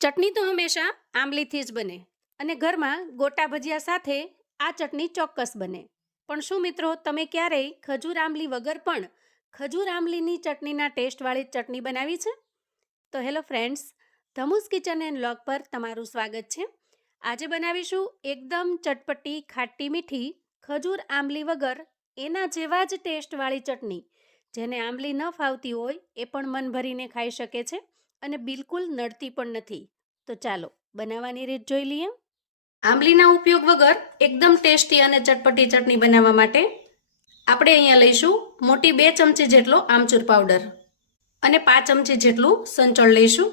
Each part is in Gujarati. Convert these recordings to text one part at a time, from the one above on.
ચટણી તો હંમેશા આંબલીથી જ બને અને ઘરમાં ગોટા ભજીયા સાથે આ ચટણી ચોક્કસ બને. પણ શું મિત્રો, તમે ક્યારેય ખજૂર આંબલી વગર પણ ખજૂર આંબલીની ચટણીના ટેસ્ટવાળી ચટણી બનાવી છે? તો હેલો ફ્રેન્ડ્સ ધમુસ કિચન એન્ડ લોગ પર તમારું સ્વાગત છે. આજે બનાવીશું એકદમ ચટપટી, ખાટી મીઠી ખજૂર આંબલી વગર એના જેવા જ ટેસ્ટવાળી ચટણી. જેને આંબલી ન ફાવતી હોય એ પણ મન ભરીને ખાઈ શકે છે. અને બિલકુલ નડતી પણ નથી. તો ચાલો, બનાવવાની રીત જોઈ લઈએ. આંબલીના ઉપયોગ વગર એકદમ ટેસ્ટી અને ચટપટી ચટણી બનાવવા માટે આપણે અહીંયા લઈશું મોટી બે ચમચી જેટલો આમચૂર પાવડર અને પાંચ ચમચી જેટલું સંચળ લઈશું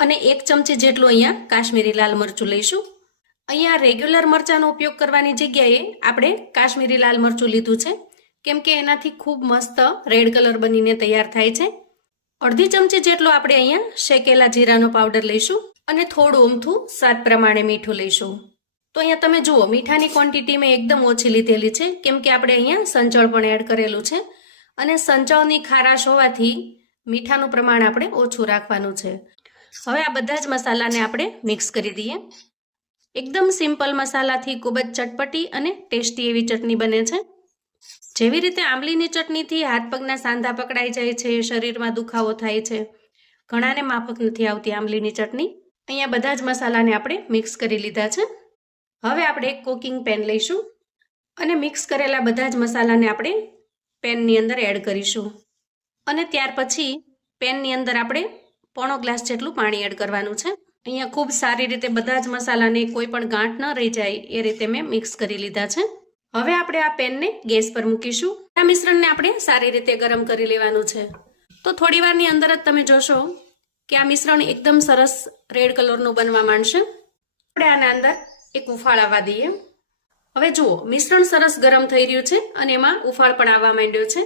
અને એક ચમચી જેટલું અહીંયા કાશ્મીરી લાલ મરચું લઈશું. અહીંયા રેગ્યુલર મરચાંનો ઉપયોગ કરવાની જગ્યાએ આપણે કાશ્મીરી લાલ મરચું લીધું છે, કેમ કે એનાથી ખૂબ મસ્ત રેડ કલર બનીને તૈયાર થાય છે. અડધી ચમચી જેટલો આપણે અહીંયા શેકેલા જીરાનો પાવડર લઈશું અને થોડું અમથું સ્વાદ પ્રમાણે મીઠું લઈશું. તો અહીંયા તમે જુઓ, મીઠાની ક્વોન્ટિટી મેં એકદમ ઓછી લીધેલી છે, કેમ કે આપણે અહીંયા સંચળ પણ એડ કરેલું છે. અને સંચળની ખારાશ હોવાથી મીઠાનું પ્રમાણ આપણે ઓછું રાખવાનું છે. હવે આ બધા જ મસાલાને આપણે મિક્સ કરી દઈએ. એકદમ સિમ્પલ મસાલાથી ખૂબ જ ચટપટી અને ટેસ્ટી એવી ચટણી બને છે. જેવી રીતે આંબલીની ચટણીથી હાથ પગના સાંધા પકડાઈ જાય છે, શરીરમાં દુખાવો થાય છે. ઘણાને માફક નથી આવતી આંબલીની ચટણી. અહીંયા બધા જ મસાલાને આપણે મિક્સ કરી લીધા છે. હવે આપણે એક કુકિંગ પેન લઈશું અને મિક્સ કરેલા બધા જ મસાલાને આપણે પેનની અંદર એડ કરીશું. અને ત્યાર પછી પેનની અંદર આપણે પોણો ગ્લાસ જેટલું પાણી એડ કરવાનું છે. અહીંયા ખૂબ સારી રીતે બધા જ મસાલાને કોઈ પણ ગાંઠ ન રહી જાય એ રીતે મેં મિક્સ કરી લીધા છે. હવે આપણે આ પેનને ગેસ પર મૂકીશું. આ મિશ્રણને આપણે સારી રીતે ગરમ કરી લેવાનું છે. તો થોડી વારની અંદર જ તમે જોશો કે આ મિશ્રણ એકદમ સરસ રેડ કલરનું બનવા માંડશે. આપણે આના અંદર એક ઉફાળ આવવા દઈએ. હવે જુઓ, મિશ્રણ સરસ ગરમ થઈ રહ્યું છે અને એમાં ઉફાળ પણ આવવા માંડ્યો છે.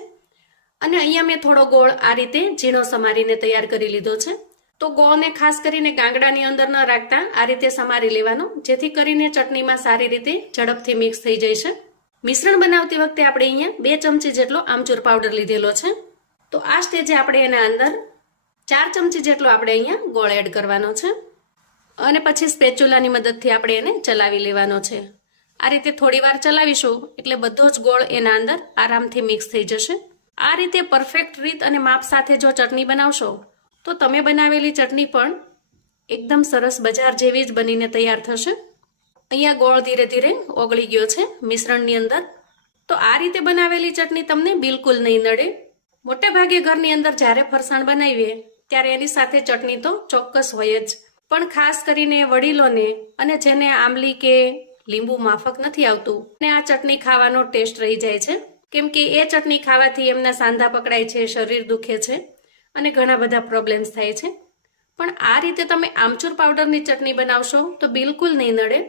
અને અહીંયા મેં થોડો ગોળ આ રીતે ઝીણો સમારીને તૈયાર કરી લીધો છે. તો ગોળને ખાસ કરીને ગાંગડાની અંદર ન રાખતા આ રીતે સમારી લેવાનો, જેથી કરીને ચટણીમાં સારી રીતે ઝડપથી મિક્સ થઈ છે. મિશ્રણ બનાવતી વખતે આપણે અહીંયા બે ચમચી જેટલો આમચૂર પાવડર લીધેલો છે. તો આ સ્ટેજે આપણે એના અંદર ચાર ચમચી જેટલો આપણે અહીંયા ગોળ એડ કરવાનો છે. અને પછી સ્પેચ્યુલાની મદદથી આપણે એને ચલાવી લેવાનો છે. આ રીતે થોડી વાર ચલાવીશું એટલે બધો જ ગોળ એના અંદર આરામથી મિક્સ થઈ જશે. આ રીતે પરફેક્ટ રીત અને માપ સાથે જો ચટણી બનાવશો, તો તમે બનાવેલી ચટણી પણ એકદમ સરસ બજાર જેવી જ બનીને તૈયાર થશે. અહીંયા ગોળ ધીરે ધીરે ઓગળી ગયો છે મિશ્રણની અંદર. તો આ રીતે બનાવેલી ચટણી તમને બિલકુલ નહીં નડે. મોટે ભાગે ઘરની અંદર જ્યારે ફરસાણ બનાવીએ, ત્યારે એની સાથે ચટણી તો ચોક્કસ હોય જ. પણ ખાસ કરીને વડીલોને અને જેને આંબલી કે લીંબુ માફક નથી આવતું ને આ ચટણી ખાવાનો ટેસ્ટ રહી જાય છે. કેમ કે એ ચટણી ખાવાથી એમના સાંધા પકડાય છે, શરીર દુખે છે અને ઘણા બધા પ્રોબ્લેમ્સ થાય છે. પણ આ રીતે તમે આમચૂર પાવડરની ચટણી બનાવશો તો બિલકુલ નહીં નડે.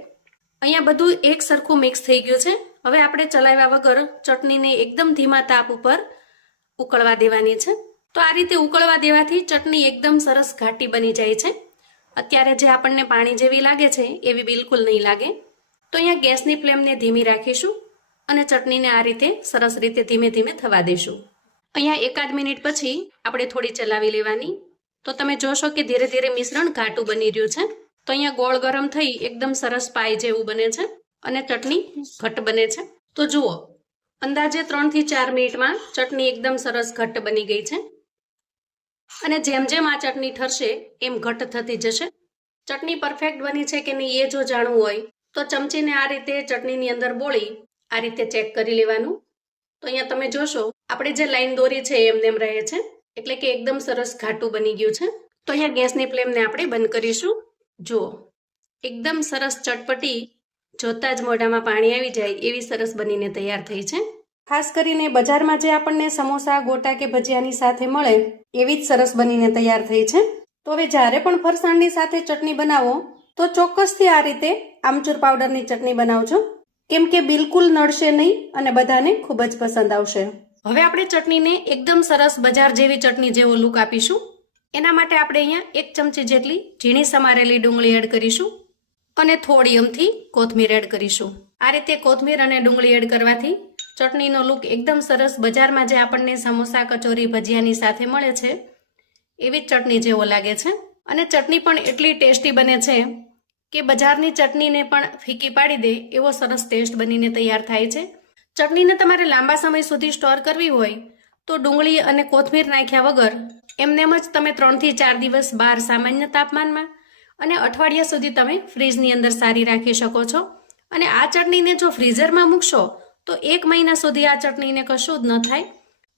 અહીંયા બધું એક સરખું મિક્સ થઈ ગયું છે. હવે આપણે ચલાવ્યા વગર ચટણીને એકદમ ધીમા તાપ ઉપર ઉકળવા દેવાની છે. તો આ રીતે ઉકળવા દેવાથી ચટણી એકદમ સરસ ઘાટી બની જાય છે. અત્યારે જે આપણને પાણી જેવી લાગે છે, એવી બિલકુલ નહીં લાગે. તો અહીંયા ગેસની ફ્લેમને ધીમી રાખીશું અને ચટણીને આ રીતે સરસ રીતે ધીમે ધીમે થવા દઈશું. અહીંયા એકાદ મિનિટ પછી આપણે થોડી ચલાવી લેવાની. તો તમે જોશો કે ધીરે ધીરે મિશ્રણ ઘાટું બની રહ્યું છે. તો અહીંયા ગોળ ગરમ થઈ એકદમ સરસ પાય જેવું બને છે અને ચટણી ઘટ બને છે. તો જુઓ, અંદાજે ત્રણથી ચાર મિનિટમાં ચટણી એકદમ સરસ ઘટ્ટ બની ગઈ છે. અને જેમ જેમ આ ચટણી ઠરશે, એમ ઘટ્ટ થતી જશે. ચટણી પરફેક્ટ બની છે કે નહીં એ જો જાણવું હોય, તો ચમચીને આ રીતે ચટણીની અંદર બોળી આ રીતે ચેક કરી લેવાનું. તો અહીંયા તમે જોશો, આપણે જે લાઈન દોરી છે એમ નેમ રહે છે. એટલે કે એકદમ સરસ ઘાટું બની ગયું છે. તો અહીંયા ગેસની ફ્લેમને આપણે બંધ કરીશું. જુઓ, એકદમ સરસ ચટપટી, જોતા જ મોઢામાં પાણી આવી જાય એવી સરસ બનીને તૈયાર થઈ છે. ખાસ કરીને બજારમાં જે આપણને સમોસા, ગોટા કે ભજીયાની સાથે મળે, એવી જ સરસ બનીને તૈયાર થઈ છે. તો હવે જ્યારે પણ ફરસાણની સાથે ચટણી બનાવો, તો ચોક્કસથી આ રીતે આમચૂર પાવડરની ચટણી બનાવજો. કેમ કે બિલકુલ નડશે નહીં અને બધાને ખૂબ જ પસંદ આવશે. હવે આપણે ચટણીને એકદમ સરસ બજાર જેવી ચટણી જેવો લુક આપીશું. એના માટે આપણે અહીંયા એક ચમચી જેટલી ઝીણી સમારેલી ડુંગળી એડ કરીશું અને થોડી અમથી કોથમીર એડ કરીશું. આ રીતે કોથમીર અને ડુંગળી એડ કરવાથી ચટણીનો લુક એકદમ સરસ બજારમાં જે આપણને સમોસા, કચોરી, ભજીયાની સાથે મળે છે, એવી ચટણી જેવો લાગે છે. અને ચટણી પણ એટલી ટેસ્ટી બને છે કે બજારની ચટણીને પણ ફીકી પાડી દે એવો સરસ ટેસ્ટ બનીને તૈયાર થાય છે. ચટણીને તમારે લાંબા સમય સુધી સ્ટોર કરવી હોય તો ડુંગળી અને કોથમીર નાખ્યા વગર એમનેમ જ તમે ત્રણથી ચાર દિવસ બહાર સામાન્ય તાપમાનમાં અને અઠવાડિયા સુધી તમે ફ્રીજની અંદર સારી રાખી શકો છો. અને આ ચટણીને જો ફ્રીઝરમાં મૂકશો, તો એક મહિના સુધી આ ચટણીને કશું જ ન થાય.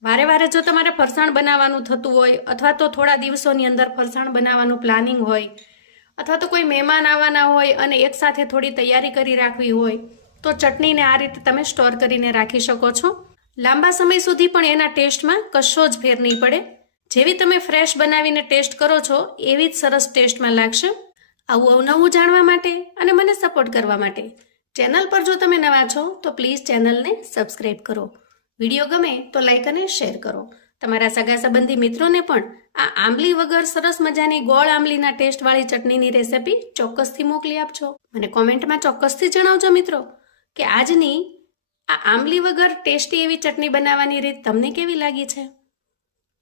વારે વારે જો તમારે ફરસાણ બનાવવાનું થતું હોય, અથવા તો થોડા દિવસોની અંદર ફરસાણ બનાવવાનું પ્લાનિંગ હોય, અથવા તો કોઈ મહેમાન આવવાના હોય અને એકસાથે થોડી તૈયારી કરી રાખવી હોય, તો ચટણીને આ રીતે તમે સ્ટોર કરીને રાખી શકો છો. લાંબા સમય સુધી પણ એના ટેસ્ટમાં કશો જ ફેર નહીં પડે. જેવી તમે ફ્રેશ બનાવીને ટેસ્ટ કરો છો, એવી જ સરસ ટેસ્ટમાં લાગશે આવું અવનવું જાણવા માટે અને મને સપોર્ટ કરવા માટે. ચેનલ પર જો તમે નવા છો, તો પ્લીઝ ચેનલને સબસ્ક્રાઈબ કરો. વીડિયો ગમે તો લાઈક અને શેર કરો. તમારા સગા સંબંધી મિત્રોને પણ આ આંબલી વગર સરસ મજાની ગોળ આંબલીના ટેસ્ટવાળી ચટણીની રેસિપી ચોક્કસથી મોકલી આપજો. મને કોમેન્ટમાં ચોક્કસથી જણાવજો મિત્રો, કે આજની આ આંબલી વગર ટેસ્ટી એવી ચટણી બનાવવાની રીત તમને કેવી લાગી છે?